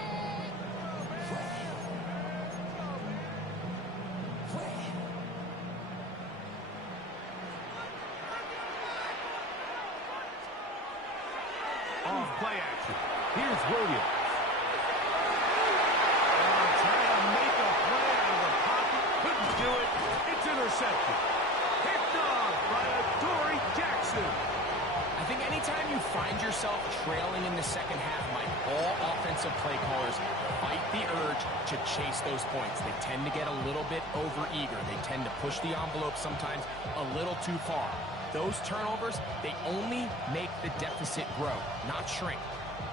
Off play action. Here's Williams. Intercepted. Picked off by Adoree Jackson. I think anytime you find yourself trailing in the second half, Mike, all offensive play callers fight the urge to chase those points. They tend to get a little bit overeager. They tend to push the envelope sometimes a little too far. Those turnovers, they only make the deficit grow, not shrink.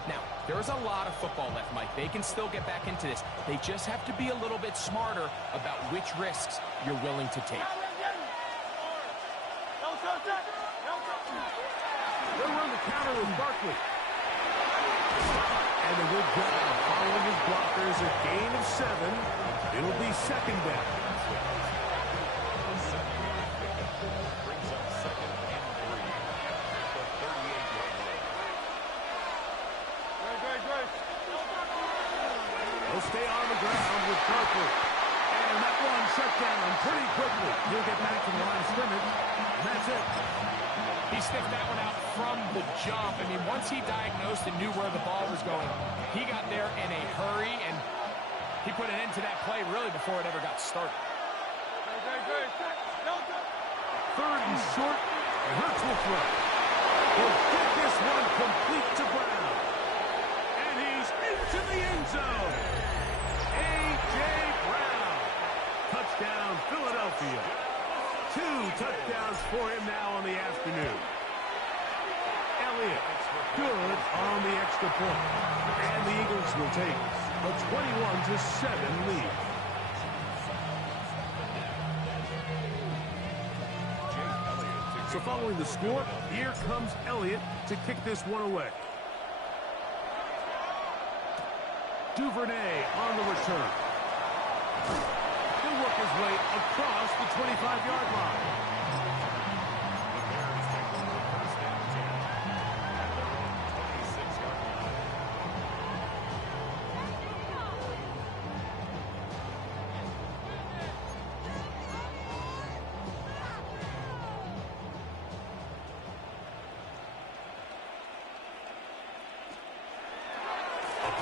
Now, there's a lot of football left, Mike. They can still get back into this. They just have to be a little bit smarter about which risks you're willing to take. They'll run the counter with Barkley. And a good job following his blockers. A gain of 7. It'll be 2nd down. Brings up 2nd and 3 at the 38-yard line. They'll stay on the ground with Barkley. And that one shut down pretty quickly. He'll get back to the line of scrimmage. And that's it. He sniffed that one out from the jump. I mean, once he diagnosed and knew where the ball was going, he got there in a hurry, and he put an end to that play really before it ever got started. Third and short, and Hurts will throw. He'll get this one complete to Brown. And he's into the end zone. A.J. Brown. Touchdown, Philadelphia. 2 touchdowns for him now on the afternoon. Elliott, good on the extra point. And the Eagles will take a 21-7 lead. So following the score, here comes Elliott to kick this one away. Duvernay on the return. He'll work his way across the 25-yard line.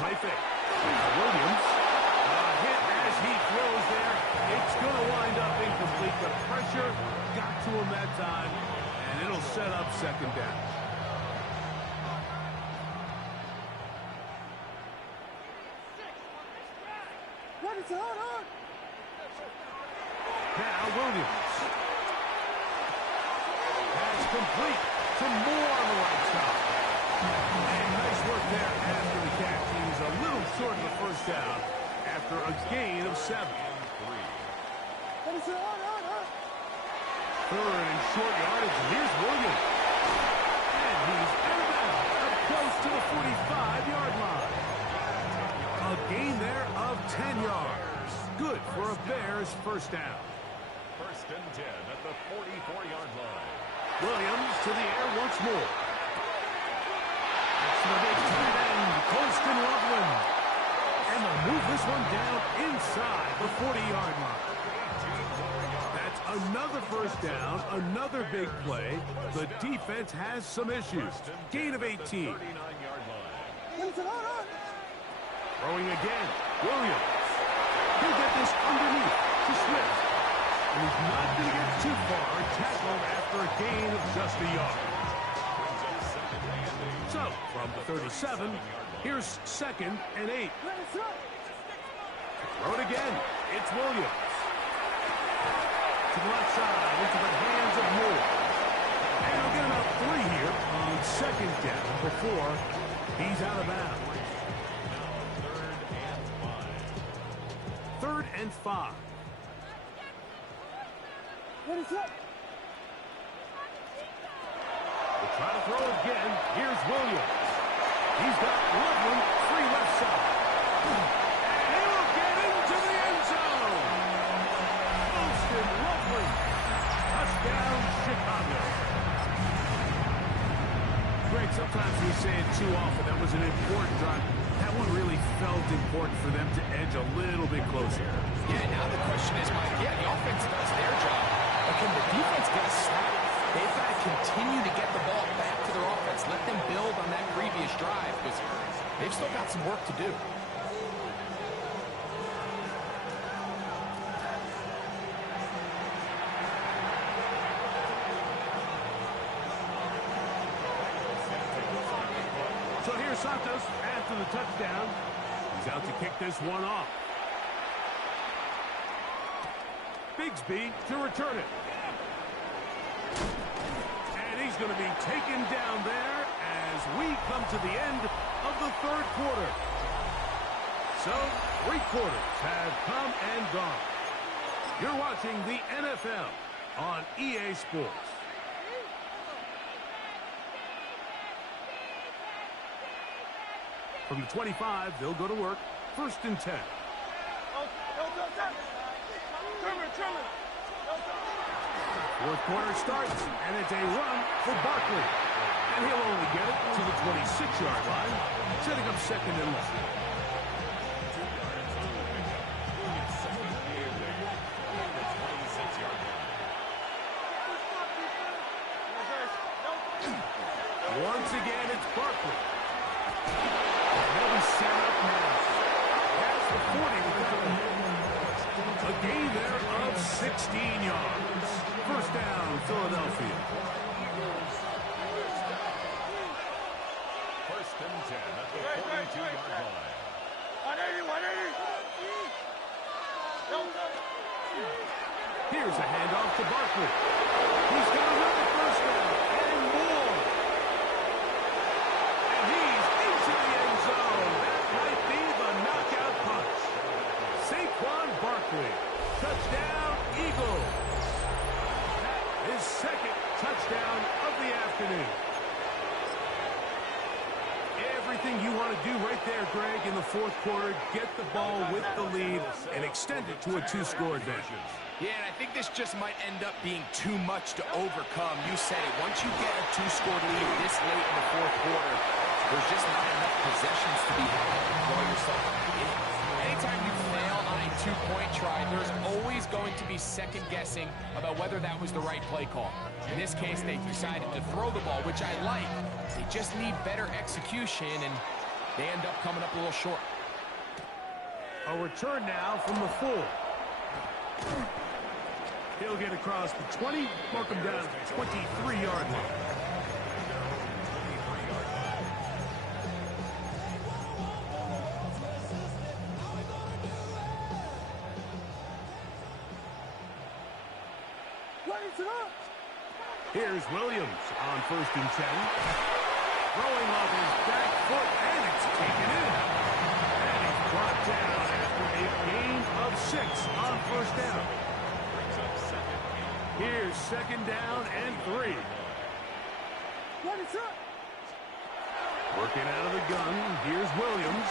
Play fake. Williams. A hit as he throws there. It's going to wind up incomplete. The pressure got to him that time, and it'll set up second down. Now Williams. That's complete to Moore on the right side. And nice work there after the catch. He's a little short of the first down after a gain of 7. Third and short yardage. Here's Williams. And he's out of bounds up close to the 45-yard line. A gain there of 10 yards. Good for a Bears first down. First and 10 at the 44-yard line. Williams to the air once more. To the big tight end, Colston Loveland. And they'll move this one down inside the 40-yard line. That's another first down, another big play. The defense has some issues. Gain of 18. Throwing again, Williams. He'll get this underneath to Swift. And he's not going to get too far, tackled after a gain of just a yard. So, from the 37, here's 2nd and 8. Throw it again. It's Williams. To the left side, into the hands of Moore. And he'll get about 3 here on 2nd down before he's out of bounds. 3rd and 5. We'll try to throw again. Here's Williams. He's got Loveland free left side. And he will get into the end zone. Colston Loveland. Touchdown, Chicago. Greg, sometimes we say it too often. That was an important drive. That one really felt important for them to edge a little bit closer. Yeah, now the question is, Mike, yeah, the offense does their job, but can the defense get a stop? They've got to continue to get the ball back to their offense. Let them build on that previous drive, because they've still got some work to do. So here's Santos after the touchdown. He's out to kick this one off. Bigsby to return it. And he's going to be taken down there as we come to the end of the 3rd quarter. So, 3 quarters have come and gone. You're watching the NFL on EA Sports. From the 25, they'll go to work. 1st and 10. Fourth quarter starts, and it's a run for Barkley. And he'll only get it to the 26-yard line, setting up 2nd and 1. Once again, it's Barkley. They'll be set up now. Past the 40 with that one. A gain there of 16 yards. First down, Philadelphia. First and 10 at the 42-yard line. 180. Here's a handoff to Barkley. He's got another first down and more. And he's into the end zone. That might be the knockout punch. Saquon Barkley. Touchdown, Eagles. His second touchdown of the afternoon. Everything you want to do right there, Greg, in the fourth quarter, get the ball with the lead and extend it to a two-score advantage. Yeah, and I think this just might end up being too much to overcome. You said it. Once you get a two-score lead this late in the fourth quarter, there's just not enough possessions to be had to throw yourself back in. Anytime you fail on a two-point try, there's always going to be second-guessing about whether that was the right play call. In this case, they decided to throw the ball, which I like. They just need better execution, and they end up coming up a little short. A return now from the 4. He'll get across the 20, mark him down at the 23-yard line. Here's Williams on first and 10. Throwing off his back foot, and it's taken in. And he's brought down after a gain of 6 on first down. Here's second down and 3. Working out of the gun, here's Williams.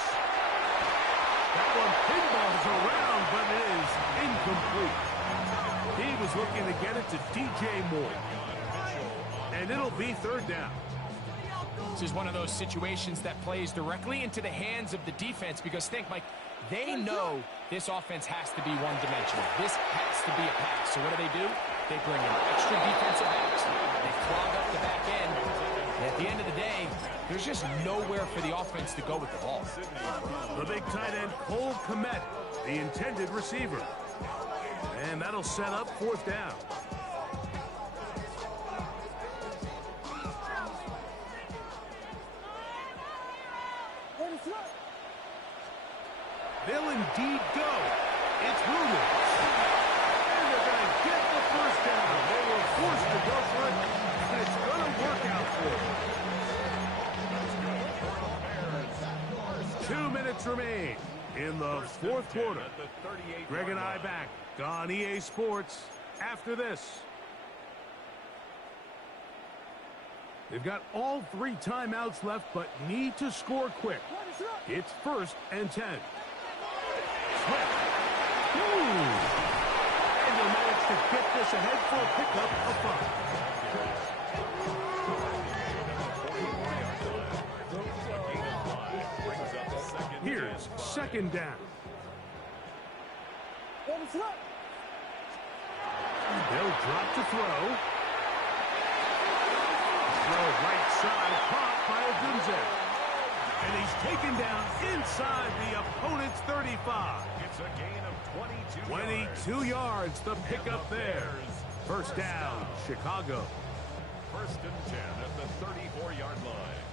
That one pinballs around, but it is incomplete. He was looking to get it to DJ Moore. And it'll be third down. This is one of those situations that plays directly into the hands of the defense because think, Mike, they know this offense has to be one-dimensional. This has to be a pass. So what do? They bring in extra defensive backs. They clog up the back end. And at the end of the day, there's just nowhere for the offense to go with the ball. The big tight end, Cole Kmet, the intended receiver. And that'll set up fourth down. They'll indeed go. It's Williams. And they're going to get the first down. They were forced to go for it, and it's going to work out for them. 2 minutes remain in the fourth quarter. Greg and I back on EA Sports after this. They've got all 3 timeouts left, but need to score quick. It's first and 10. Swift. And they'll manage to get this ahead for a pickup of 5. Here's second down. They'll drop to throw. Throw right side, caught by Odunze. And he's taken down inside the opponent's 35. It's a gain of 22 yards, the pickup there. First down, Chicago. First and 10 at the 34-yard line.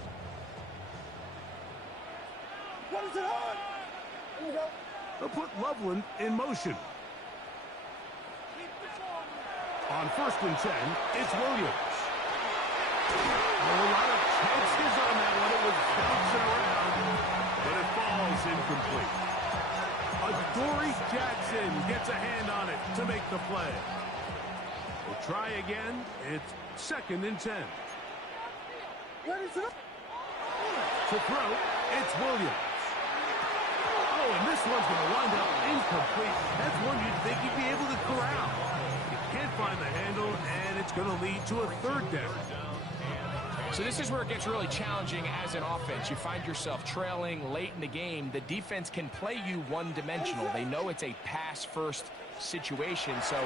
They'll put Loveland in motion. On first and 10, it's Williams. A lot of chances on that one. It was bouncing around, but it falls incomplete. Adoree Jackson gets a hand on it to make the play. We'll try again. It's second and 10. To throw, it's Williams. Oh, and this one's going to wind up incomplete. That's one you'd think you'd be able to corral. You can't find the handle, and it's going to lead to a third down. So this is where it gets really challenging as an offense. You find yourself trailing late in the game. The defense can play you one-dimensional. They know it's a pass-first situation, so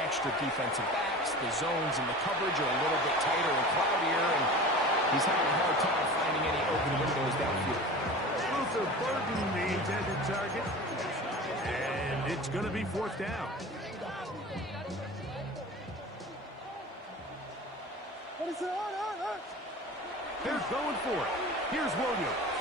extra defensive backs, the zones and the coverage are a little bit tighter and cloudier, and He's having a hard time finding any open windows downfield. Luther Burden, the intended target. And it's going to be fourth down. They're going for it. Here's Williams.